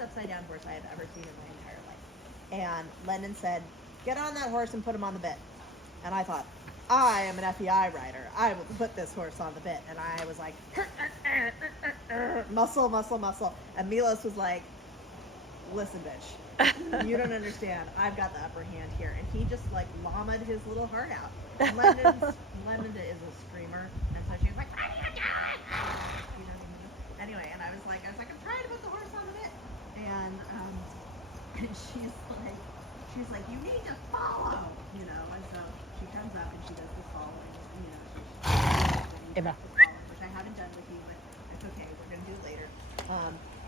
most upside down horse I have ever seen in my entire life. And Lennon said, get on that horse and put him on the bit. And I thought, I am an FEI rider. I will put this horse on the bit. And I was like, muscle, muscle, muscle. And Milos was like, listen, bitch, you don't understand. I've got the upper hand here. And he just like llamaed his little heart out. And Linda is a screamer. And so she was like, what are you doing? You know what I mean? Anyway, and I was like, I'm trying to put the horse on the bit. And she's like, you need to follow, you know. And so she comes up and she does the following, you know, she's following, which I haven't done with you, but it's okay. We're going to do it later.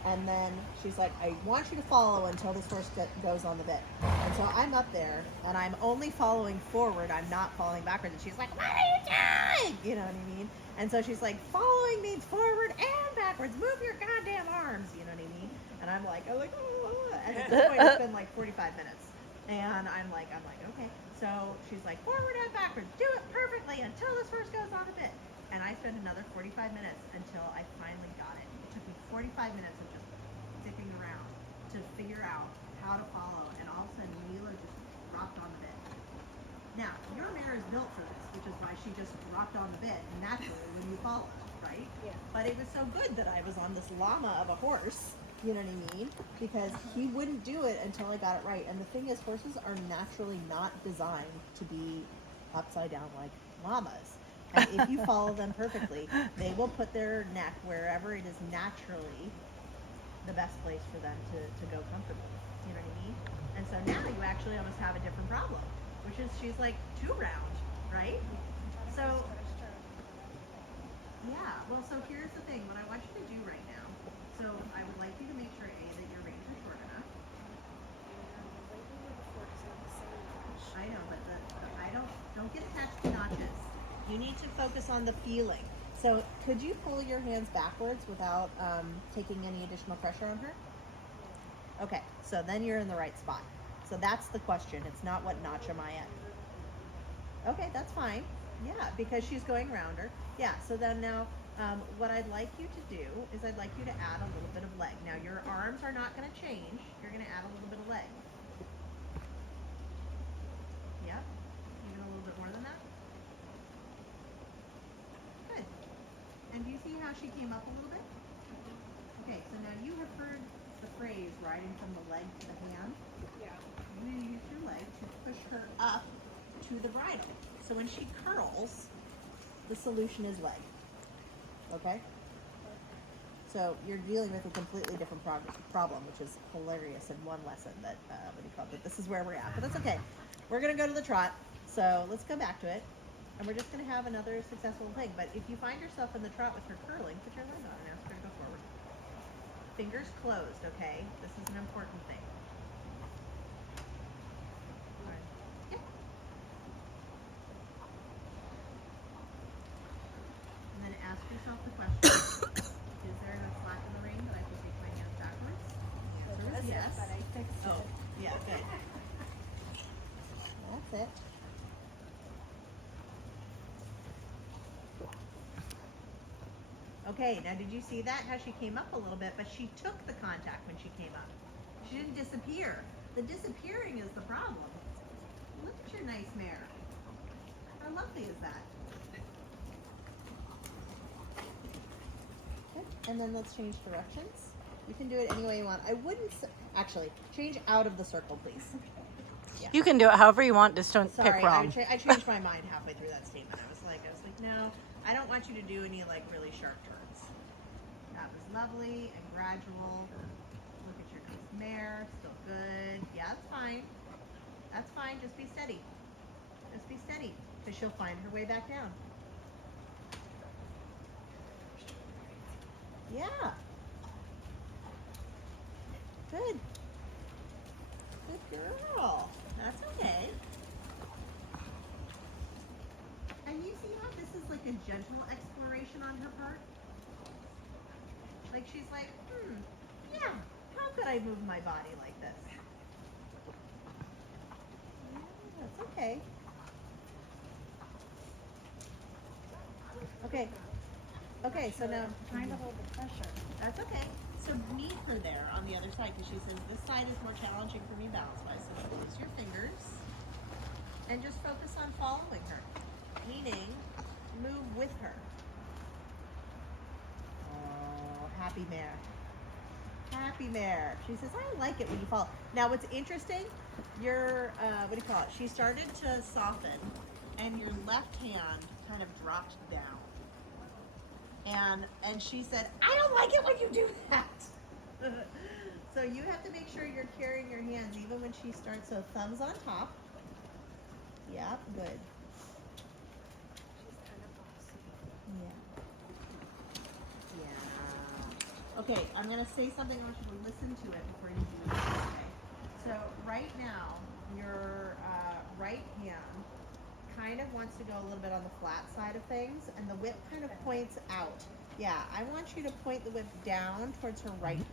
And then she's like, I want you to follow until this horse goes on the bit. And so I'm up there, and I'm only following forward. I'm not following backwards. And she's like, what are you doing? You know what I mean? And so she's like, following means forward and backwards. Move your goddamn arms. You know what I mean? And I'm like, oh. And at this point, it's been like 45 minutes. And I'm like, okay. So she's like, forward and backwards. Do it perfectly until this horse goes on the bit. And I spent another 45 minutes until I finally got it. It took me 45 minutes of just dipping around to figure out how to follow. And all of a sudden, Mila just dropped on the bit. Now, your mare is built for this, which is why she just dropped on the bit naturally when you follow, right? Yeah. But it was so good that I was on this llama of a horse, you know what I mean? Because he wouldn't do it until I got it right. And the thing is, horses are naturally not designed to be upside down like llamas. And if you follow them perfectly, they will put their neck wherever it is naturally the best place for them to go comfortably. You know what I mean? And so now you actually almost have a different problem, which is she's like too round, right? So, yeah, well, so here's the thing. What I want you to do right now, so I would like you to make sure, A, that your reins are short enough. I know, but don't get attached to notches. You need to focus on the feeling. So could you pull your hands backwards without taking any additional pressure on her? Okay, so then you're in the right spot. So that's the question. It's not what notch am I at. Okay, that's fine. Yeah, because she's going around her. Yeah, so then now what I'd like you to do is I'd like you to add a little bit of leg. Now your arms are not going to change. You're going to add a little bit of leg. Yep, even a little bit more than that. Good. And do you see how she came up a little bit? Okay, so now you have heard the phrase riding from the leg to the hand. Yeah. You use your leg to push her up to the bridle. So when she curls, the solution is leg. Okay? So you're dealing with a completely different problem, which is hilarious in one lesson that, this is where we're at. But that's okay. We're going to go to the trot. So let's go back to it. And we're just going to have another successful thing. But if you find yourself in the trot with her curling, put your leg on and ask her to go forward. Fingers closed, okay? This is an important thing. All right. Yeah. And then ask yourself the question, is there enough slack in the rein that I can take my hands backwards? The answer is yes. But I fixed it. Yeah, good. That's it. Okay, now did you see that? How she came up a little bit, but she took the contact when she came up. She didn't disappear. The disappearing is the problem. Look at your nice mare. How lovely is that? Good. And then let's change directions. You can do it any way you want. I wouldn't, actually, change out of the circle, please. Yeah. You can do it however you want, just don't pick wrong. I changed my mind halfway through that statement. I was like, no, I don't want you to do any like really sharp turns. That was lovely and gradual. Look at your nice mare, still good. Yeah, that's fine. That's fine. Just be steady. Just be steady, because she'll find her way back down. Yeah. Good. Good girl. That's okay. And you see how this is like a gentle exploration on her part? Like she's like, yeah, how could I move my body like this? Yeah, that's okay. Okay. Okay, so now trying to hold the pressure. That's okay. So meet her there on the other side because she says this side is more challenging for me balance-wise. So close your fingers and just focus on following her, meaning move with her. Oh, happy mare. Happy mare. She says, I like it when you follow. Now, what's interesting, your, what do you call it? She started to soften and your left hand kind of dropped down. And she said, I don't like it when you do that. So you have to make sure you're carrying your hands even when she starts. So thumbs on top. Yep, good. Yeah. Yeah. Okay, I'm going to say something. I want you to listen to it before you do this. Okay. So right now, your right hand kind of wants to go a little bit on the flat side of things, and the whip kind of points out. Yeah, I want you to point the whip down towards her right